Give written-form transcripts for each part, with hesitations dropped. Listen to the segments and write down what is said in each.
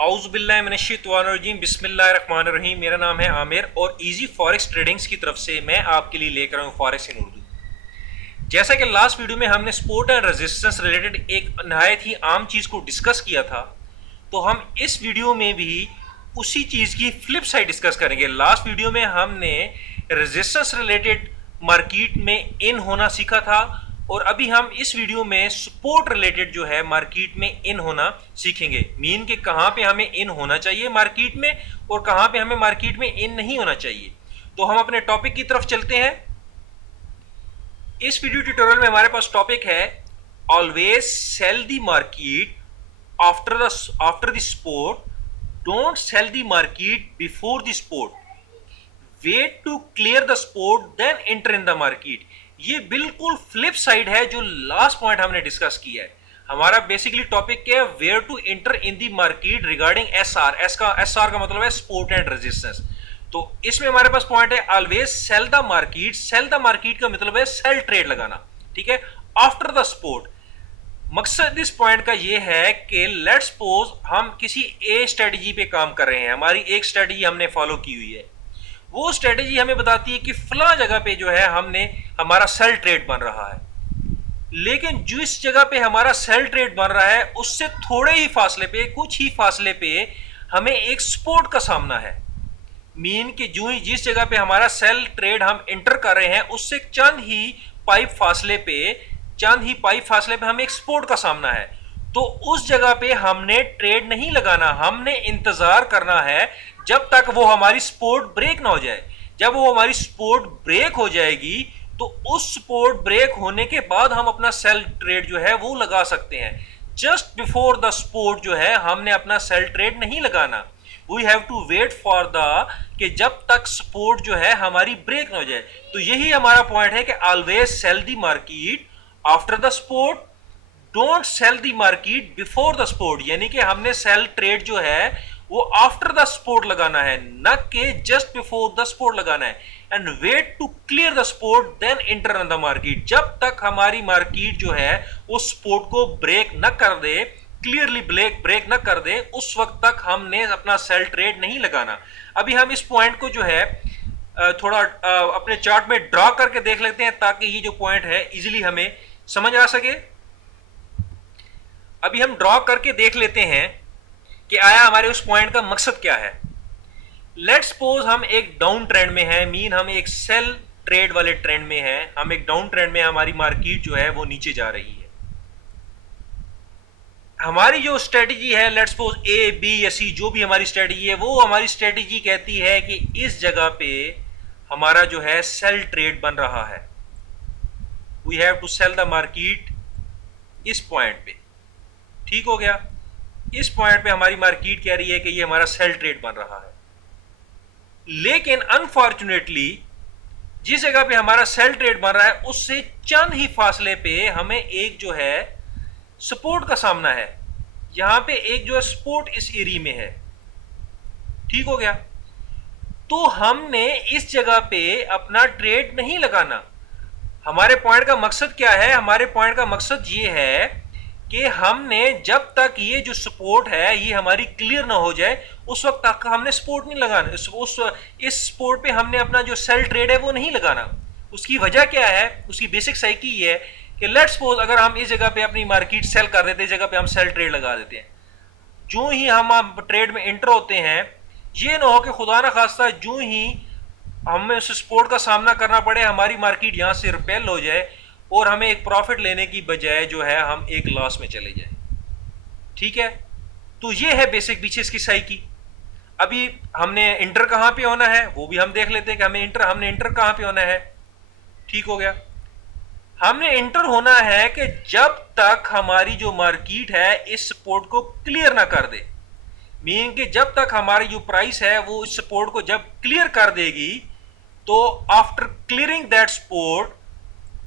औज़ुबिल्लाहि मिनश्शैतानिर्रजीम बिस्मिल्लाहिर्रहमानिर्रहीम। मेरा नाम है आमिर और इजी फॉरेक्स ट्रेडिंग्स की तरफ से मैं आपके लिए लेकर आया हूँ फॉरेक्स इन उर्दू। जैसा कि लास्ट वीडियो में हमने सपोर्ट एंड रेजिस्टेंस रिलेटेड एक नहायत ही आम चीज़ को डिस्कस किया था, तो हम इस वीडियो में भी उसी चीज़ की फ्लिप साइड डिस्कस करेंगे। लास्ट वीडियो में हमने रेजिस्टेंस रिलेटेड मार्केट में इन होना सीखा था और अभी हम इस वीडियो में सपोर्ट रिलेटेड जो है मार्केट में इन होना सीखेंगे। मीन के कहां पे हमें इन होना चाहिए मार्केट में और कहां पे हमें मार्केट में इन नहीं होना चाहिए। तो हम अपने टॉपिक की तरफ चलते हैं। इस वीडियो ट्यूटोरियल में हमारे पास टॉपिक है always sell the market after the support, don't sell the market before the support, wait to clear the support then enter in the market. ये बिल्कुल फ्लिप साइड है जो लास्ट पॉइंट हमने discuss किया है। हमारा बेसिकली टॉपिक क्या है, where to enter in the market regarding SR. SR का मतलब है सपोर्ट एंड रेजिस्टेंस। तो इसमें हमारे पास पॉइंट है always sell the market. Sell the market का मतलब है सेल ट्रेड लगाना, ठीक है, आफ्टर द सपोर्ट। मकसद इस पॉइंट का ये है कि लेट्स सपोज हम किसी ए स्ट्रेटजी पे काम कर रहे हैं, हमारी एक स्ट्रेटजी हमने फॉलो की हुई है। वो स्ट्रेटजी हमें बताती है कि फला जगह पे जो है हमारा सेल ट्रेड बन रहा है, लेकिन जिस जगह पे हमारा सेल ट्रेड बन रहा है उससे थोड़े ही फासले पे, कुछ ही फासले पे हमें एक सपोर्ट का सामना है। मीन कि जो ही जिस जगह पे हमारा सेल ट्रेड हम एंटर कर रहे हैं उससे चंद ही पाइप फासले पे हमें एक सपोर्ट का सामना है। तो उस जगह पे हमने ट्रेड नहीं लगाना, हमने इंतजार करना है जब तक वो हमारी सपोर्ट ब्रेक ना हो जाए। जब वो हमारी सपोर्ट ब्रेक हो जाएगी तो उस सपोर्ट ब्रेक होने के बाद हम अपना सेल ट्रेड जो है वो लगा सकते हैं। जस्ट बिफोर द सपोर्ट जो है हमने अपना सेल ट्रेड नहीं लगाना। We have to wait for the कि जब तक सपोर्ट जो है हमारी ब्रेक ना हो जाए। तो यही हमारा पॉइंट है कि always sell the market after the support, don't sell the market before the support. यानी कि हमने सेल ट्रेड जो है वो आफ्टर द सपोर्ट लगाना है, न कि जस्ट बिफोर द सपोर्ट लगाना है। And wait to clear the support then enter in the market. जब तक हमारी मार्केट जो है वो सपोर्ट को ब्रेक न कर दे, क्लियरली ब्रेक न कर दे, उस वक्त तक हमने अपना सेल ट्रेड नहीं लगाना। अभी हम इस पॉइंट को जो है थोड़ा अपने चार्ट में ड्रॉ करके देख लेते हैं ताकि ये जो पॉइंट है इजीली हमें समझ आ सके। अभी हम ड्रॉ करके देख लेते हैं कि आया हमारे उस पॉइंट का मकसद क्या है। लेट्स सपोज हम एक डाउन ट्रेंड में हैं, मीन हम एक सेल ट्रेड वाले ट्रेंड में हैं, हम एक डाउन ट्रेंड में, हमारी मार्केट जो है वो नीचे जा रही है। हमारी जो स्ट्रेटजी है, लेट्स सपोज ए बी या सी, जो भी हमारी स्ट्रेटजी है, वो हमारी स्ट्रेटजी कहती है कि इस जगह पे हमारा जो है सेल ट्रेड बन रहा है। We have to sell the market इस पॉइंट पे, ठीक हो गया। इस पॉइंट पे हमारी मार्केट कह रही है कि ये हमारा सेल ट्रेड बन रहा है, लेकिन अनफॉर्चुनेटली जिस जगह पे हमारा सेल ट्रेड बन रहा है उससे चंद ही फासले पे हमें एक जो है सपोर्ट का सामना है। यहां पे एक जो है सपोर्ट इस एरिया में है, ठीक हो गया। तो हमने इस जगह पे अपना ट्रेड नहीं लगाना। हमारे पॉइंट का मकसद क्या है, हमारे पॉइंट का मकसद ये है कि हमने जब तक ये जो सपोर्ट है ये हमारी क्लियर ना हो जाए उस वक्त तक हमने सपोर्ट नहीं लगाना। इस सपोर्ट पे हमने अपना जो सेल ट्रेड है वो नहीं लगाना। उसकी वजह क्या है, उसकी बेसिक साइकी ये है कि लेट्स सपोज अगर हम इस जगह पे अपनी मार्केट सेल कर देते हैं, इस जगह पे हम सेल ट्रेड लगा देते हैं, जो ही हम ट्रेड में एंटर होते हैं, ये ना हो कि खुदा ना खास्ता जो ही हमें उस सपोर्ट का सामना करना पड़े, हमारी मार्केट यहाँ से रिपेल हो जाए और हमें एक प्रॉफिट लेने की बजाय जो है हम एक लॉस में चले जाए, ठीक है। तो ये है बेसिक पीछे इसकी साइकी। अभी हमने इंटर कहां पे होना है वो भी हम देख लेते हैं कि हमने इंटर कहां पे होना है, ठीक हो गया। हमने इंटर होना है कि जब तक हमारी जो मार्केट है इस सपोर्ट को क्लियर ना कर दे। मीन कि जब तक हमारी जो प्राइस है वो इस सपोर्ट को जब क्लियर कर देगी तो after clearing that support,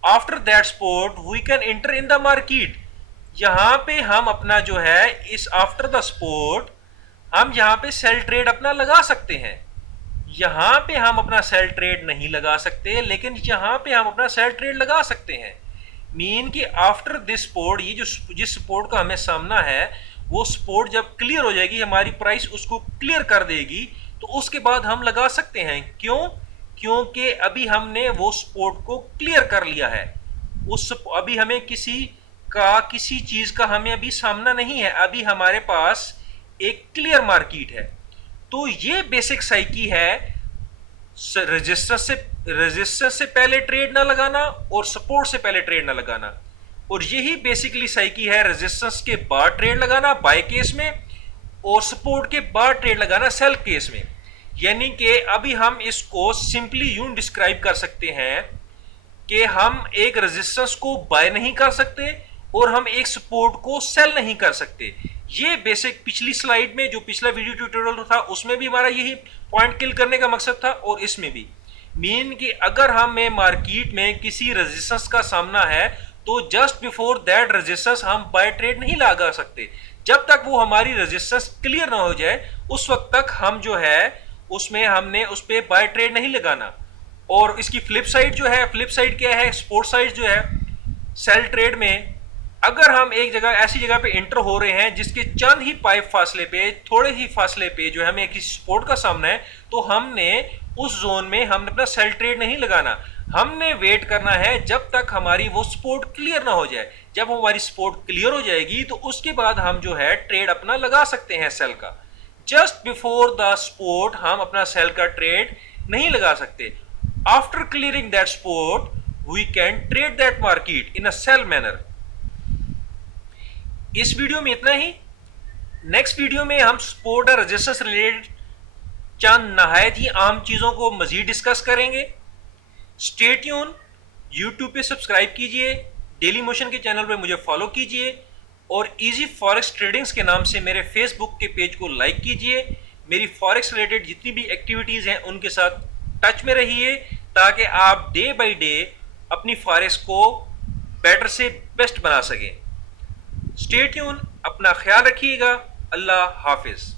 after that support we can enter in the market. यहां पे हम अपना जो है इस आफ्टर द सपोर्ट हम यहां पे सेल ट्रेड अपना लगा सकते हैं। यहां पे हम अपना सेल ट्रेड नहीं लगा सकते, लेकिन यहां पे हम अपना सेल ट्रेड लगा सकते हैं। मीन कि आफ्टर दिस सपोर्ट, ये जो जिस सपोर्ट का हमें सामना है वो सपोर्ट जब क्लियर हो जाएगी, हमारी प्राइस उसको क्लियर कर देगी, तो उसके बाद हम लगा सकते हैं। क्यों? क्योंकि अभी हमने वो सपोर्ट को क्लियर कर लिया है। अभी हमें किसी चीज का हमें अभी सामना नहीं है, अभी हमारे पास एक क्लियर मार्केट है। तो ये बेसिक साइकी है, रेजिस्टेंस से पहले ट्रेड ना लगाना और सपोर्ट से पहले ट्रेड ना लगाना। और यही बेसिकली साइकी है, रेजिस्टेंस के बाद ट्रेड लगाना बाय केस में और सपोर्ट के बाद ट्रेड लगाना सेल केस में। यानी कि अभी हम इसको सिंपली यूं डिस्क्राइब कर सकते हैं कि हम एक रेजिस्टेंस को बाय नहीं कर सकते और हम एक सपोर्ट को सेल नहीं कर सकते। ये बेसिक पिछली स्लाइड में जो पिछला वीडियो ट्यूटोरियल था उसमें भी हमारा यही पॉइंट किल करने का मकसद था, और इसमें भी मीन कि अगर हमें मार्केट में किसी रेजिस्टेंस का सामना है तो जस्ट बिफोर दैट रेजिस्टेंस हम बाय ट्रेड नहीं लगा सकते। जब तक वो हमारी रेजिस्टेंस क्लियर ना हो जाए उस वक्त तक हम जो है उसमें हमने उस पर बाय ट्रेड नहीं लगाना। और इसकी फ्लिप साइड जो है, फ्लिप साइड क्या है, सपोर्ट साइड जो है सेल ट्रेड में, अगर हम एक जगह ऐसी जगह पे इंटर हो रहे हैं जिसके चंद ही पाइप फासले पे, थोड़े ही फासले पे जो हमें किसी सपोर्ट का सामना है, तो हमने उस जोन में हमने अपना सेल ट्रेड नहीं लगाना। हमने वेट करना है जब तक हमारी वो सपोर्ट क्लियर ना हो जाए। जब हमारी सपोर्ट क्लियर हो जाएगी तो उसके बाद हम जो है ट्रेड अपना लगा सकते हैं सेल का। जस्ट बिफोर द सपोर्ट हम अपना सेल का ट्रेड नहीं लगा सकते। After clearing that support we can trade that market in a sell manner. इस वीडियो में इतना ही। नेक्स्ट वीडियो में हम सपोर्ट और रेजिस्टेंस रिलेटेड चंद नहायत ही आम चीजों को मजीद डिस्कस करेंगे। स्टे ट्यून, यूट्यूब पे सब्सक्राइब कीजिए, डेली मोशन के चैनल पे मुझे फॉलो कीजिए और इजी फॉरेक्स ट्रेडिंग्स के नाम से मेरे फेसबुक के पेज को लाइक कीजिए। मेरी फॉरेक्स रिलेटेड जितनी भी एक्टिविटीज हैं उनके साथ टच में रहिए ताकि आप डे बाय डे अपनी फॉरेक्स को बेटर से बेस्ट बना सकें। स्टे ट्यून, अपना ख्याल रखिएगा। अल्लाह हाफिज।